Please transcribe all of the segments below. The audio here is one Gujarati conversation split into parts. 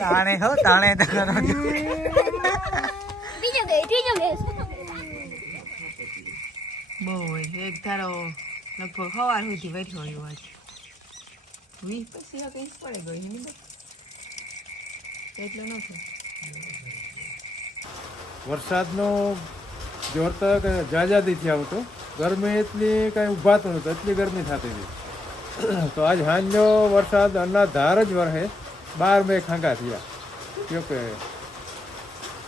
તાણે હો તાણે તો કરો બહુ એક ધારો લગભગ સવાર સુધી બેઠો હોય આજ વી પછી કઈ પડે ગઈ નહીં એટલો નથી વરસાદનો જોર તો જાજાદીથી આવતો ગરમી એટલી કાંઈ ઉભાતું નહોતું એટલી ગરમી થતી હતી તો આજ સાંજનો વરસાદ અનાધાર જ વરસે 12 બે ખાંગા થયા કયો કે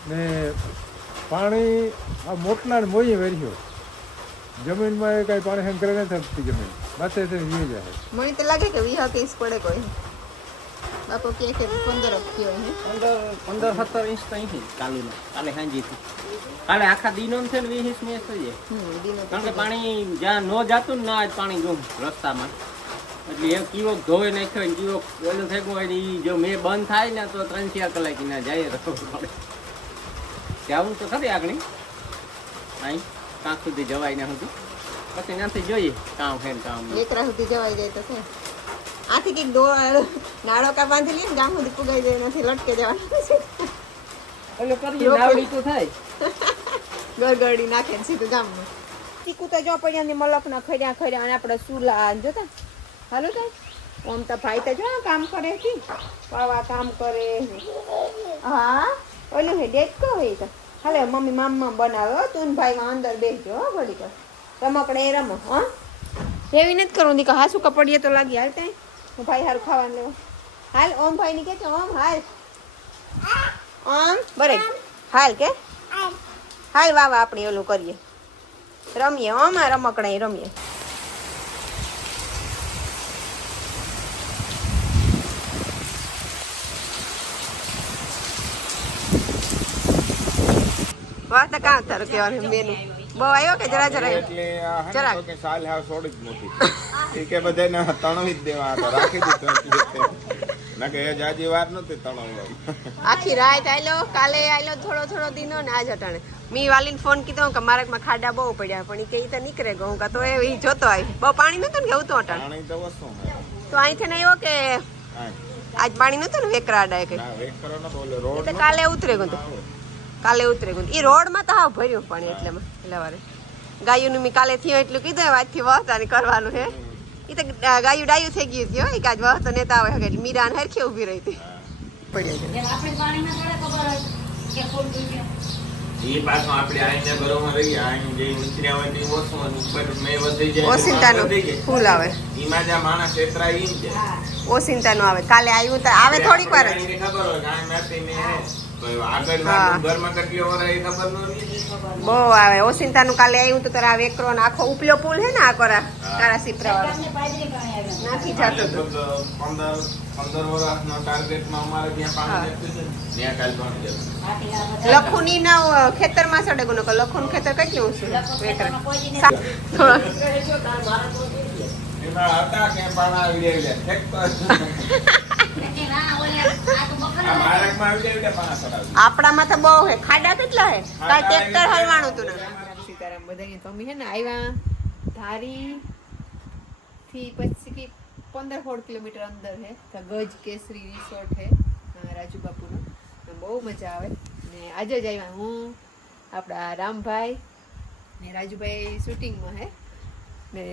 ને પાણી આ મોટલા ને મોઈ વેર્યો જમીનમાં એ કાંઈ પાણી સંકરે નથી થતી જમીન માથે વી જાય મને તો લાગે કે 20 ઇંચ પડે કોઈ બાપો કે 15 કયો 15-17 ઇંચ તો અહીંથી કાલે સાંજેથી કાલે આખા દિનો છે ને 20 ઇંચ મેં થઈ જાય કારણ કે પાણી જ્યાં ન જાતું ને આજ પાણી ગયું રસ્તામાં એટલે એ કીવોક ધોઈ નાખ્યો ને કીવોક ઓલું થઈ ગયું હોય એ જો મેં બંધ થાય ને તો 3-4 કલાક ના જાય રસ્તો પડે જવું તો ખરી આગળ અહીં કાંક સુધી જવાય ને સુધી પછી ત્યાંથી જોઈએ કામ છે કામ એકરા સુધી જવાય જાય તો છે આથી કઈક નાળો કા બાંધી લઈને ગામ સુધી પુગાઈ જાય નથી લટકે જવાનું એટલે કરી નાવડી તો થાય ગરગડી નાખે સીધું ગામમાં ચીકુ તો જો પડ્યા ને મલકના ખર્યા અને આપણે સુલા જોતા હાલો તો ઓમ તો ભાઈ તો જો કામ કરે છે પાવા કામ કરે હા ઓલું હે ડેટકો હોય તો હાલે મમ્મી મામા બનાવે તું ભાઈ અંદર બેસજો ઘડી કર રમકડે એ રમો હા એવી નથી કરું દીકા હાસુ કપડીએ તો લાગી હાલ ત્યાં હું ભાઈ હારું ખાવાનું લેવું હાલ ઓમ ભાઈ ની કે ઓમ હાલ ઓમ બરે હાલ કે હાલ વાવા આપણે ઓલું કરીએ રમીએ ઓમ રમકડા રમીએ વાત કામ તારું કહેવાનું બેનું બહુ આવ્યો કે જરા એટલે જરા કે સાલ હાવ છોડી જ મોટી એ કે બધાને તણવી જ દેવા હતા રાખી દીધું ના કે એ જાજી વાર નતી તણવવા આખી રાત આયલો કાલે આયલો થોડો દિનો ને આજ હટાણે મી વાલીને ફોન કીધો કે મારામાં ખાડા બહુ પડ્યા પણ કે ઈ તો નીકળે ગયું કા તો એ જોતો આવી બહુ પાણી નતું ને કેવું તો હટાણે પાણી તો વસ્તુ તો અહીંથી ને આવ્યો કે આજ પાણી નતું ને વેકરાડા કે ના વેકરો ન બોલે રોડ તો કાલે ઉતરે ગયું કાલે ઉતરે ગયું ઈ રોડ માં તો હાવ ભર્યું પાણી એટલેમાં એટલે વારે ગાયુંનું મી કાલે થયો એટલું કીધું આજથી વહતાની કરવાનું હે ઈ તો ગાયું ડાયું થઈ ગયું થયો ઈ કાજ વહતો નેતા આવે કે મીરાન હરખી ઊભી રહી હતી આપણે પાણીમાં થોડા ખબર હોય કે ફૂલ દુનિયા એ પાછો આપણે આઈને ઘરોમાં રહી આઈને જે ઉતર્યાવાની ઓછો ઉપર મે વધી જાય ઓસિંતાનું ફૂલ આવે ઈમાં જા માણસ છેતરાય ઈમ છે ઓસિંતાનું આવે કાલે આવ્યું તો આવે થોડીક વાર જ ખબર હોય કાઈ મેથી મે આગળ ઘરમાં કેટલી વાર એ ખબર ન બહુ આવે ઓસિંતાનું કાલે આવ્યું તો તારા વેકરો ને આખો ઉપલો પુલ હે ને આ કોરા કાળા સીપરા નાખી જતો તો 15 વર્ષનો ટાર્ગેટમાં અમારે ત્યાં પાણી જતું છે ત્યાં કાલ પાણી જતું લખુની ના ખેતરમાં સડે ગુનો લખુનું ખેતર કેટલું છે વેકરા એમાં હતા કે પાણા આવી રહ્યા ફેક્ટર આપણામાં તો બહુ હે ખાડા કેટલા હે કાલ ટ્રેક્ટર હલવાનું હતું ને સીતારામ બધા તો અમે હે ને આવ્યા ધારી થી પછી 15-16 કિલોમીટર અંદર હે તો ગજ કેસરી રિસોર્ટ હે રાજુ બાપુનું બહુ મજા આવે ને આજે જ આવ્યા હું આપણા રામભાઈ ને રાજુભાઈ શૂટિંગમાં હે ને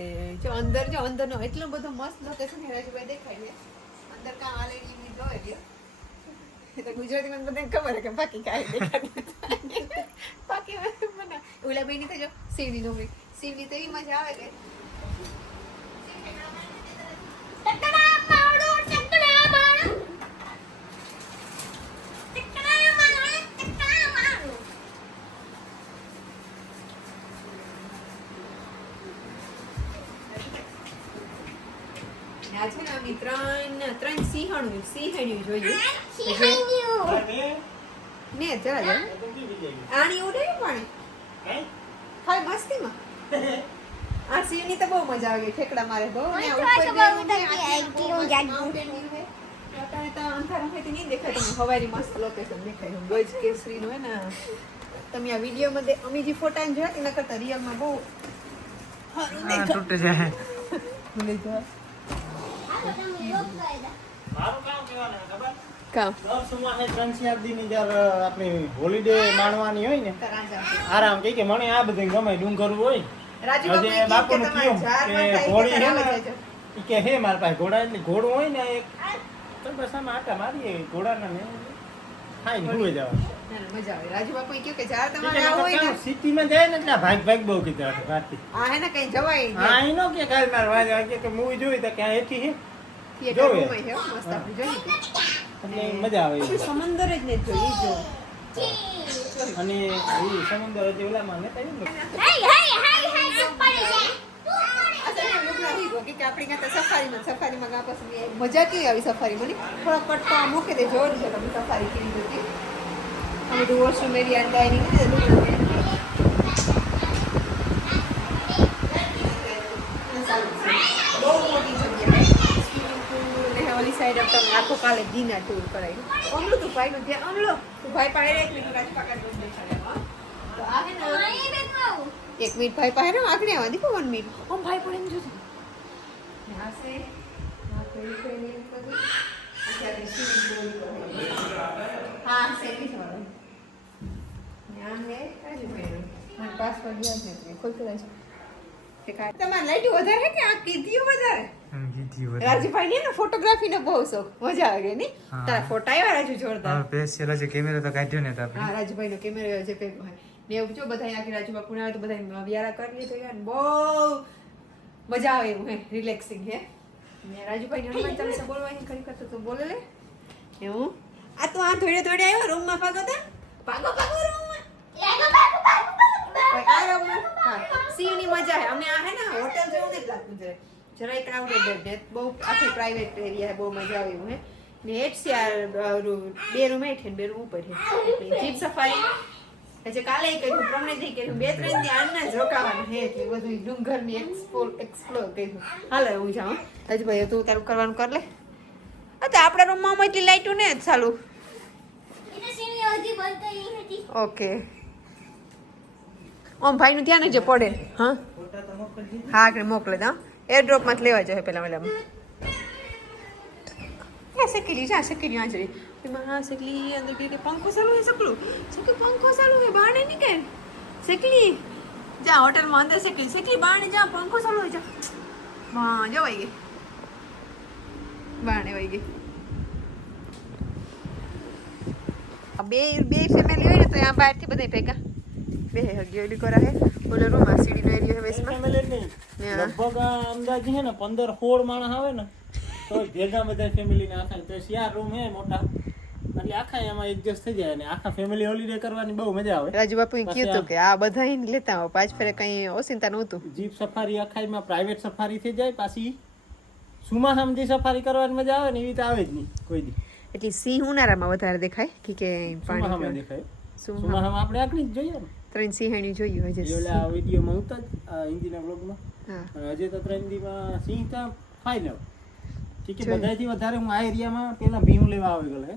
જો અંદરનો એટલો બધો મસ્ત લોકેશન હે રાજુભાઈ દેખાય ને અંદર કાં આલેલી જોઈ તો ગુજરાતીમાં બધાને ખબર કે બાકી કાંઈ દેખાતું બાકી મને ઓલા બેની તો જો સીવની નોકરી સીવની તો એવી મજા આવે કે આ છે ને અમે ત્રણ સિંહણ્યું જોઈએ ને જરા જરા આણી ઉડે પાણી ખાલી મસ્તીમાં આ સિંહની તો બહુ મજા આવી ઠેકડા મારે બહુ ને ઉપર તો અંધારું હોય તો નહીં દેખાય તમને હવારી મસ્ત લોકેશન દેખાય ગજ કેસરીનું હે ને તમે આ વિડીયોમાં અમે જે ફોટા જોયા એના કરતા રિયલમાં બહુ સારું દેખાય તૂટે જાય ભૂલી જાય મારું કામ કહેવાનું ખબર કામ દર સુમાહે 3-4 દીની જ્યારે આપણી હોલિડે માણવાની હોય ને આરામ કે મને આ બધું ગમે ડુંગર હોય હજે બાપુનું કીધું કે ઘોડી હે ને ઈ કે હે મારા પાસે ઘોડા એટલે ઘોડું હોય ને એક તો બસ આમ આટા મારીએ ઘોડાના ને ખાઈને હુએ જવાનું મજા આવે. રાજુ બાપુ કહ્યું કે જ્યારે તમારે આવું હોય ને સિટીમાં જાય ને એટલે ભાગ ભાગ બહુ કીધા હતા ભારતી આ હે ને કઈ જવાય નહીં. હા ઈ નો કે કાલ માર વાજ કે મૂવી જોઈ તો ક્યાં હેઠી હે થિયેટર જોવે. રૂમ હે મસ્ત આપણે જોઈ લીધું. એટલે મજા આવે આપણે ઈ. સમંદર જ ને જોઈ જો અને ઈ સમુદ્ર જે ઓલામાં ને કઈ ને સફારીમાં મજા કેવી આવી સફારીમાં થોડા પટ્ટા મૂકી દે જોર છે તમે સફારી કેવી હતી અમે તો વોશરૂમ એરિયા ડાઇનિંગ બહુ મોટી જગ્યા સ્વિમિંગ પુલ ને ઓલી સાઈડ તમે આખો કાલે ડિનર ટૂર કરાવ્યું અમલું તું ભાઈનું ધ્યાન અમલો તું ભાઈ પાસે એક મિનિટ રાજ પાકા તો આ હે ને એક મિનિટ ભાઈ પાસે આગળ આવવા દીધું 1 મિનિટ ઓમ ભાઈ પણ એમ જોજો यहाँ से यहाँ पे हाँ सेटिंग हो रहा है यहाँ है राजू भाई हमारे पास पर दिया है खोल के राजू दिखा તમાર લાઈટ વધારે કે આ કીધીઓ વધારે રાજુભાઈ ને ને ફોટોગ્રાફી નો બહુ શોખ મજા આવે ગઈ ની તારા ફોટા આવ્યા રાજુ જોરદાર હા પેશિયલ જે કેમેરો તો કાઢ્યો ને તો આપણે હા રાજુભાઈ નો કેમેરો જે પેક હોય ને એવું જો બધા આખી રાજુ બાપુ ના તો બધા વ્યારા કરી લીધો યાર બહુ મજા આવે એવું હે રિલેક્સિંગ હે ને રાજુભાઈ હનુમાન ચાલીસા બોલવાની ખરી કરતો તો બોલે લે એવું આ તો આ થોડે થોડે આવ્યો રૂમ માં ભાગો તા ભાગો રૂમ માં આ રૂમ માં હા સી ની મજા હે અમને આ હે ને હોટેલ જેવું નથી લાગતું જરાય ક્રાઉડેડ ને બહુ આખી પ્રાઇવેટ એરિયા બહુ મજા આવે એવું હે ને એટ્સ યાર બે રૂમ હેઠે ને બે રૂમ ઉપર હે જીપ સફારી એટલે કાલે કહ્યું પ્રમણે થી કહ્યું 2-3 દી આના જ રોકાવાનું હે એટલે બધું ડુંગર ની એક્સપ્લોર કર્યું હાલો હું જાઉં રાજભાઈ તું તારું કરવાનું કર લે અચ્છા આપણા રૂમમાં એટલી લાઈટો ને જ ચાલુ ઓકે ઓમ ભાઈ નું ધ્યાન જ પડે હા હા કે મોકલે દા એરડ્રોપ માં લેવા જોઈએ પેલા મેડમ સેકલી જા સેકલી આ જઈ માં સેકલી અંદર કે પંખો ચાલુ હે સકલું કે પંખો ચાલુ હે બાણે નીકળ સેકલી જા હોટલ માં અંદર સેકલી બાણે જા પંખો ચાલુ હે જા માં જો વઈ ગઈ બાણે વઈ ગઈ બે ફેમિલી હોય ને તો આ બહાર થી બધા ભેગા બે હગીઓલી કરા હે ઓલો રૂમ આ સીડી નો એરિયા હે વેસમાં ફેમિલી નહીં લગભગ અંદાજે હે ને 15-16 માણસ આવે ને તો ભેગા બધા ફેમિલી ને આખા તો 4 રૂમ હે મોટા એટલે આખા એમાં એડજસ્ટ થઈ જાય ને આખા ફેમિલી હોલિડે કરવાની બહુ મજા આવે રાજુ બાપુએ કીધું તો કે આ બધા ઈને લેતા આવો પાછ ફેરે કઈ ઓસિંતા નહોતું જીપ સફારી આખાઈમાં પ્રાઇવેટ સફારી થઈ જાય પાછી સુમાહામ જે સફારી કરવાની મજા આવે ને એવી તો આવે જ નહીં કોઈ દી એટલે સિંહ ઉનાળામાં વધારે દેખાય કે સુમાહામ પાણી દેખાય સુમાહામ સુમાહામ આપણે આખરી જ જોઈએ ને 3 સિંહણી જોયું હજે જે ઓલા વિડીયોમાં ઉતર હિન્દીના બ્લોગમાં હા અને હજે તો 3 દીમાં સિંહ તો ફાઇનલ ઠીક છે બધાથી વધારે હું આ એરિયામાં પેલા ભીમ લેવા આવી ગયો હે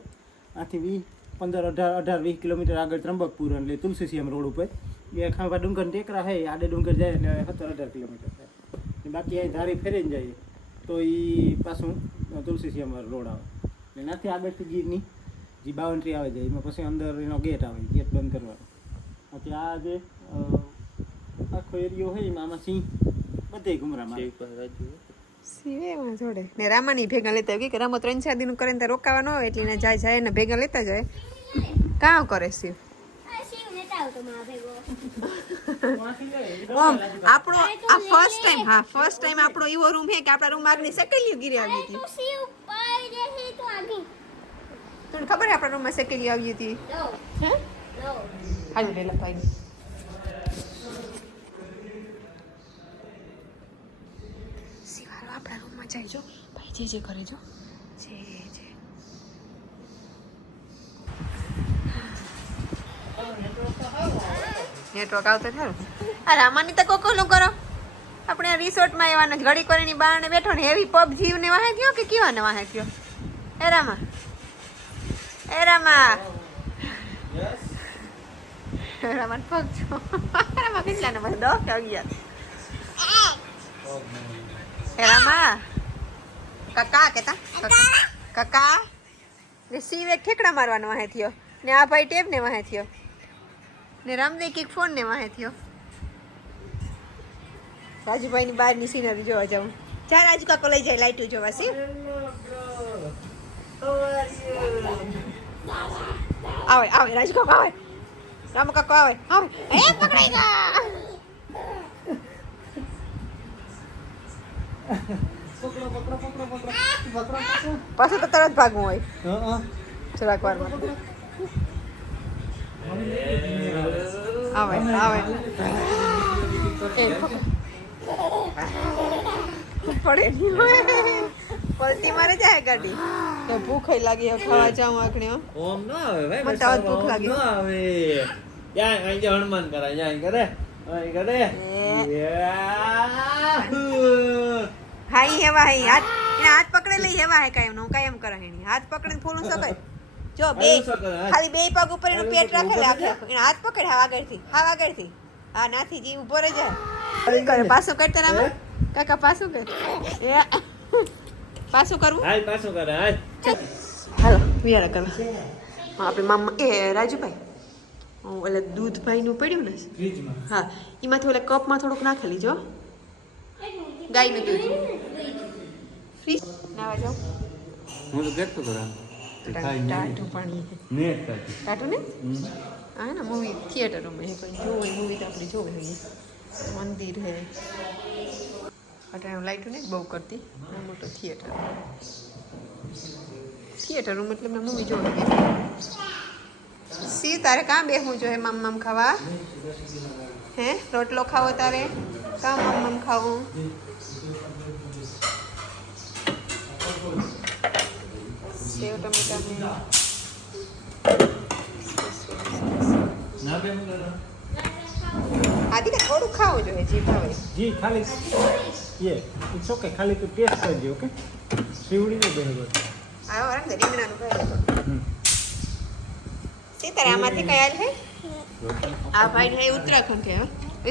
આથી 15-18-20 કિલોમીટર આગળ ત્રંબકપુર એટલે તુલસીશ્યામ રોડ ઉપર બે ખાંભા ડુંગર ટેકરા હે આડે ડુંગર જાય એટલે 17-18 કિલોમીટર થાય બાકી અહીં ધારી ફેરીને જઈએ તો એ પાછું તુલસીશ્યામ રોડ આવે એટલે નાથી આગળથી ગીરની જે બાઉન્ડ્રી આવે જાય એમાં પછી અંદર એનો ગેટ આવે ગેટ બંધ કરવાનો બાકી આ જે આખો એરિયો હોય એમાં આમાં સિંહ બધે ઘુમરામાં સિવેમાં જોડે ને રામાની ભેગા લેતા હોય કે રામો 3-4 દિન કરે ને રોકાવા ન હોય એટલે એને જાય ને ભેગા લેતા જાય કામ કરે શિવ ઓમ આપણો આ ફર્સ્ટ ટાઈમ આપણો એવો રૂમ હે કે આપણા રૂમ આગની સકેલીઓ ગીરી આવી હતી તને ખબર હે આપણા રૂમમાં સકેલીઓ આવી હતી હે હાલ લેલા ભાઈ શિવારો આપણા રૂમમાં જાય જો ભાઈ જે કરે જો જે નેટવર્ક આવતો થારું આ રામાની તો કોકોલું કરો આપણે આ રિસોર્ટમાં એવાના ઘડી કરીને બારણે બેઠો ને એવી પબ જીવ ને વાહે ગયો કે કેવા ને વાહે ગયો એ રામા રામા પગ છો રામા કેટલા ને બસ 10 કે 11 એ રામા કાકા કેતા કાકા ને શિવ એક ઠેકડા મારવાનો વાહે થયો ને આ ભાઈ ટેપ ને વાહે થયો ને રામદેવ કિક ફોન ને વાહે થયો. રાજુભાઈ ની બહાર ની સીનરી જોવા જાઉં. ચાલ રાજુ કાકો લઈ જાય લાઈટું જોવા. શિવ આવે આવે રાજુ કાકો આવે રામ કાકો આવે આવે એ પકડાઈ ગયા. પાછું તો તરત ભાગવું હોય થોડાક વારમાં. આવે આવે પડે નહીં હોય પલટી મારે જાય ગાડી. તો ભૂખ લાગી ખાવા જાઉં આગળ. ઓમ ન આવે ભાઈ મને તો આજ ભૂખ લાગી. ન આવે યા અહીં જે હનુમાન કરે યા કરે અહીં કરે હાઈ હેવા હાઈ હાથ એને હાથ પકડે લઈ હેવા હે કાયમ નો કાયમ કરે એની હાથ પકડીને ફૂલું સકે જો બે ખાલી બે પગ ઉપર એનું પેટ રાખે રાખે એને હાથ પકડ હા આગળથી હા નાથી જી ઊભો રહી જાય કરે પાછું કરતા રામ કાકા પાછું કર એ પાછું કરવું હાલ પાછું કરે હાલ હાલો વિયારા કરવા આપણે મામા એ રાજુભાઈ ઓલે દૂધભાઈનું પડ્યું ને ફ્રીજમાં હા એમાંથી ઓલા કપમાં થોડુંક નાખેલી જો ગાયનું દૂધ ફ્રીજ નાવા જાઓ. હું તો બેઠો કરા ટાટું પાણી ને ટાટું ને હા ને મૂવી થિયેટરોમાં હે પણ જોવું મૂવી તો આપણે જોવું હોય મંદિર હે અટાણે લાઈટું ને બહુ કરતી મોટો થિયેટર રૂમ એટલે મેં મૂવી જોઈ સી તારે કાં બેસવું જોઈએ મામ ખાવા હે રોટલો ખાવો તારે કાં મામ ખાવું સેવ ટમેટા આદિ થોડું ખાવું જોઈએ જે ભાવે જી ખાલી યે ઇટ્સ ઓકે ખાલી તું ટેસ્ટ કરજે ઓકે સીવડી ને બેહબર આવો રંગ રીંગણાનું ભાઈ सीतारा आमाथी कयाल है आ भाई है उत्तराखंड है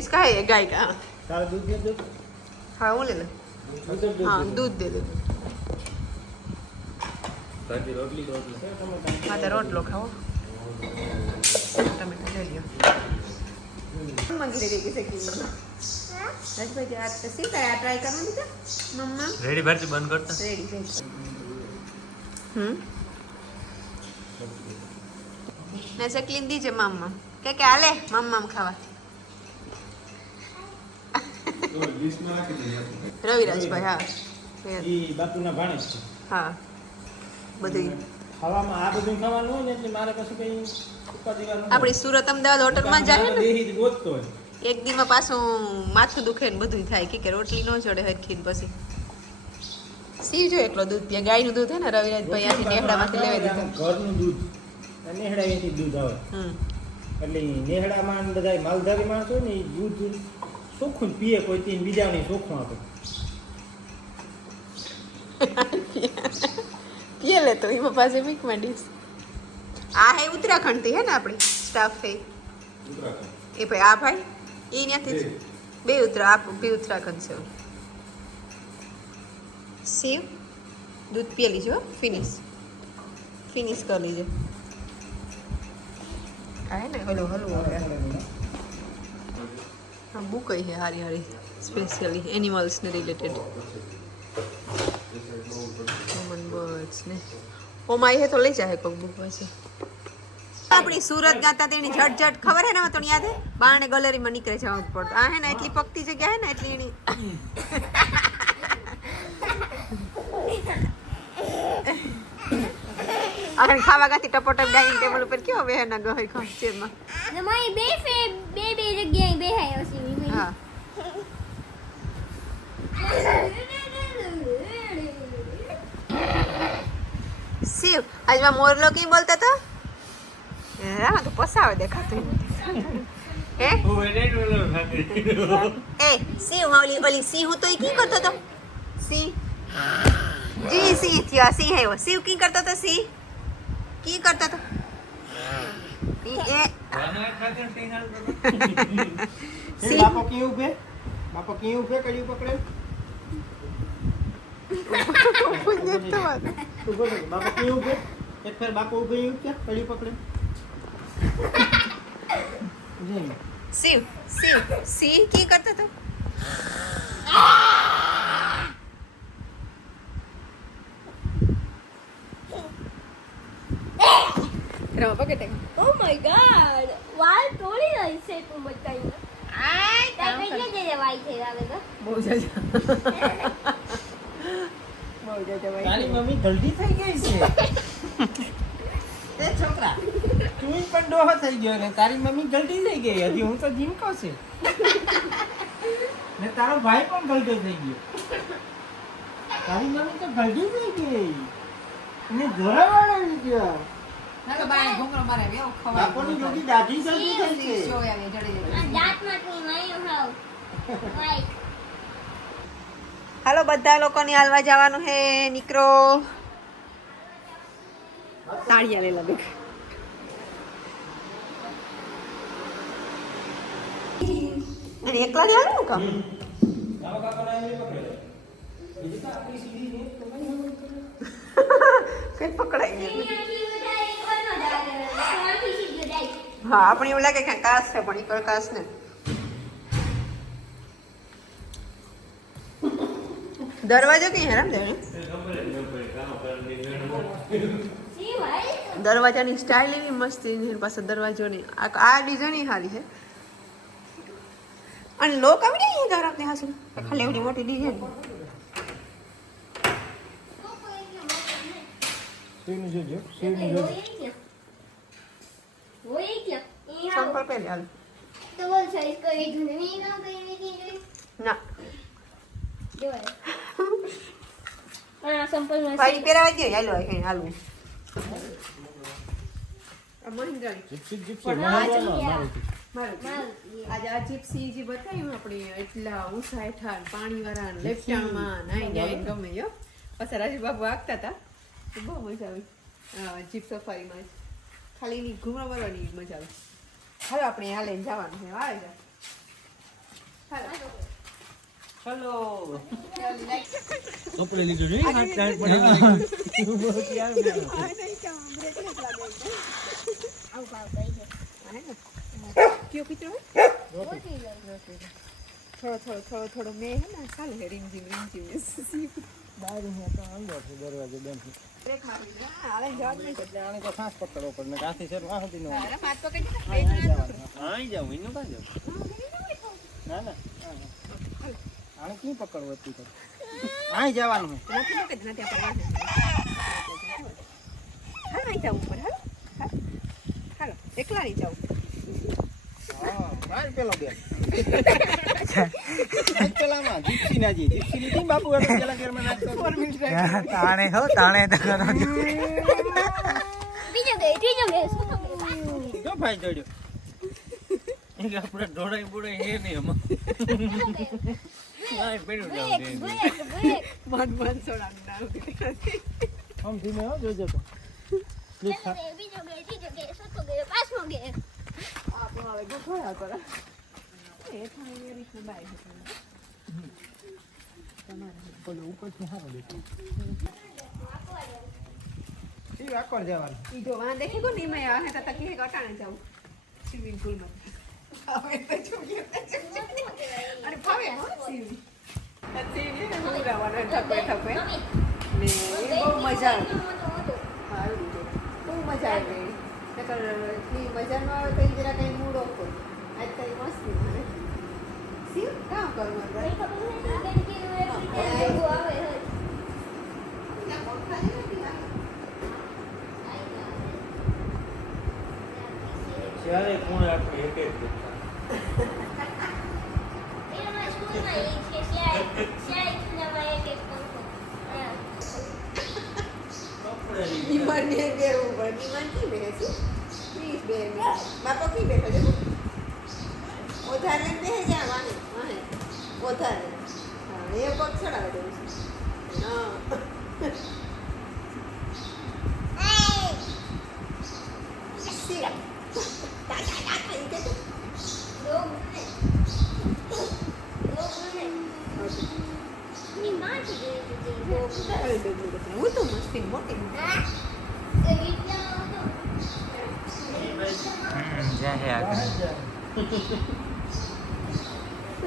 इसका है गाय का તારે દૂધ દે દે हाँ वो ले लो हाँ दूध दे दो તાજી રોટલી हाँ तो रोटलो खाओ टमाटर ले लियो मंगली रे किसे की भाई जी आज सीतारा ट्राई करना बेटा मम्मा રેડી ભરતી બંધ કરતા रेडी है ને શકલીન દીજે મામા કે હાલે મામા ખાવા રવિરાજભાઈ હા ઈ બાપુના ભાણે છે હા બધું ખાવામાં આ બધું ખાવાનું હોય ને એટલે મારે પછી કઈ ઉપાધિવાનું આપણી સુરત અમદાવાદ હોટલમાં જાય ને દેહી જ ગોતતો હોય એક દીમાં પાછું માથું દુખે ને બધું થાય કે રોટલી ન ચડે હરખી પછી સીવ જો એકલો દૂધ પીએ ગાયનું દૂધ હે ને રવિરાજભાઈ આથી નેહડામાંથી લેવા દીધું ઘરનું દૂધ નેહડાએથી દૂધ આવે એટલે નેહડામાં બધા માલધારી માણસ હોય ને એ દૂધ ચોખ્ખું જ પીએ કોઈ તીન બીજાને ચોખ્ખું આપે પીએ લે તો એમાં પાસે મીક માંડીશ આ હે ઉત્તરાખંડથી હે ને આપણી સ્ટાફ હે એ ભાઈ આ ભાઈ એ ત્યાંથી બે ઉત્તરાખંડ છે સીવ દૂધ પી લીજો ફિનિશ કરી લીજો આ ને હલો હલવો હા બુક હે હારી સ્પેશિયલી એનિમલ્સને રિલેટેડ હ્યુમન બર્ડ્સ ને ઓમાઈ હે તો લઈ જાય કોક બુક પાસે આપણી સુરત ગાતા તેની ઝટ ખબર હે ને તો યાદ હે બારણે ગેલેરીમાં નીકળે છે આઉટ પડતો આ હે ને એટલી પકતી જગ્યા હે ને એટલી એની આગળ ખાવા ગાતી ટપોટપ ડાઇનિંગ ટેબલ ઉપર કેવો બે ના ગઈ ખર્ચેમાં નમાઈ બે જગ્યાએ બેહાયો છે હા શિવ આજમાં મોરલો કેમ બોલતા તો હા તો પસાવે દેખાતું હે એ શિવ ઓલી સિંહ હું તો એ કી કરતો તો સિંહ જી સિંહ થયો સિંહ આવ્યો શિવ કી કરતો તો સિંહ કી કરતો તો બાપો કેવું પે કડી પકડે પુણ્ય તો વાત. ઉભો રહો, બાપા કેવું ઉભો? એક ફેર બાપુ ઉભો એવું કે કડી પકડે. જઈ. શિવ સિંહ કી કરતો તો રમા પકડે Oh my god! વાળ તોડી રહી છે તું બતાવીને. આય તારે કેટલે જઈને વાળ થઈ આવે તો? બહુ જાજા બહુ જાજા તારી ભાઈ મમ્મી જલ્દી થઈ ગઈ છે. એ છોકરા તું પણ ડોહો થઈ ગયો ને તારી મમ્મી જલ્દી થઈ ગઈ. હજી હું તો જીમકો છે ને તારો ભાઈ પણ જલ્દી થઈ ગયો. તારી મમ્મી તો જલ્દી થઈ ગઈ ને જોરાવાળા આવી ગયા. ના તો બાય ઘુંગરો મારે બેવ બાપોની ખવાય જોડી દાઢી જલ્દી થઈ ગઈ. શો આવે જડી આ જાય દાંતમાંથી માર્યું હાવ. Right. હાલો બધા લોકોને હાલવા જવાનું હે નીકળો તાળિયા લઈ લો દેખ અને એકલા જ હાલું કામ કઈ પકડાય નહીં હા આપણે એવું લાગે કે કાસ છે પણ ઈ કાસ ને દરવાજો કઈ હેરામ દે દરવાજાની સ્ટાઇલ એવી મસ્ત એની પાસે દરવાજોની આ ડિઝાઇન હારી છે અને લોક આવી નહીં ઘર આપણે હાસુ ખાલી એવડી મોટી ડિઝાઇન શિવનું જોજો, શિવનું જોજો. સંપલ પહેરી હાલ ના પાછી પહેરાવા દે હાલો અહીં હાલવું મહિન્દ્રાની જીપસી, જીપસી, પણ મહારાજાનો મારું. આજે આ જીપ્સી જે બતાવ્યું આપણે એટલા ઊંચા હેઠા પાણીવાળા લેફ્ટાણમાં નાઈ નાઈ ગમે યો પછી રાજુ બાબુ આગતા હતા તો બહુ મજા આવી જીપ સફારીમાં જ ખાલી એની ઘૂમરા મારવાની મજા આવી હાલો આપણે હાલે જવાનું છે આવે જા હાલો ચલો કપડે લીધું જોઈ હાથ ટાઈટ પડી કયો પિત્ર થોડો મેં હે ને ચાલે હે રીમઝીમ બહાર હું તો અંદર છે દરવાજે બંધ. બ્રેક મારી દે હાલે જવા દે એટલે આને તો શ્વાસ પકડવો પડે ને કાથી છે વાહ સુધી નો અરે હાથ પકડી દે આઈ જાવ એનું કા જાવ ના ના આને ક્યાં પકડવું હતું તો આઈ જવાનું છે. નથી પકડ નથી આપણે હાલ નહીં જાવ ઉપર હાલ હાલો એકલા નહીં જાવ હા બાર પેલો બે પેલામાં જીપસી ના જી જીપસી લીધી બાપુ એટલે પેલા ઘરમાં નાખતો તાણે હો તાણે તો કરો બીજો ગઈ ત્રીજો ગઈ ચોથો ગઈ જો ભાઈ જોડ્યો એટલે આપણે ઢોળાઈ બોળાઈ હે નહીં આમાં આય પેડું જાવ દે મન સોડા આમ ધીમે હો જોજો તો સ્લીપ ખા બીજો ગઈ ત્રીજો ગઈ ચોથો ગઈ પાંચમો ગઈ આપણો હવે ગોઠવાયા કરે એ થાય એ રીતનું બાય બોલો ઉપરથી હારો દેખો ઈ આકર જવાનું ઈ જો વાં દેખે કો ની મેં આને તા કે ગટાણે જાવ સ્વિમિંગ પૂલ માં હવે તો જોઈએ અરે ભાવે હો સ્વિમિંગ અત્યારે ને હું રાવણ ઠપે ઠપે ને એ બહુ મજા આવી સારું બહુ મજા આવી નકર ઈ મજા ન આવે તો ઈ જરા કઈ મૂડ ઓફ હોય આજ તો ઈ મસ્તી મને સી કામ કરવું ભાઈ ત્યારે કોણ આપણે એક એક ઈમાન ને બેવું પણ ઈમાન કી બેસે પ્લીઝ બે બાપા કી બેઠો છે ઓધારે બેહે જા વાને વાને ઓધારે હા એ પગ ચડાવે દેવું છે હા સી ટિફિન મોટી જાય આગળ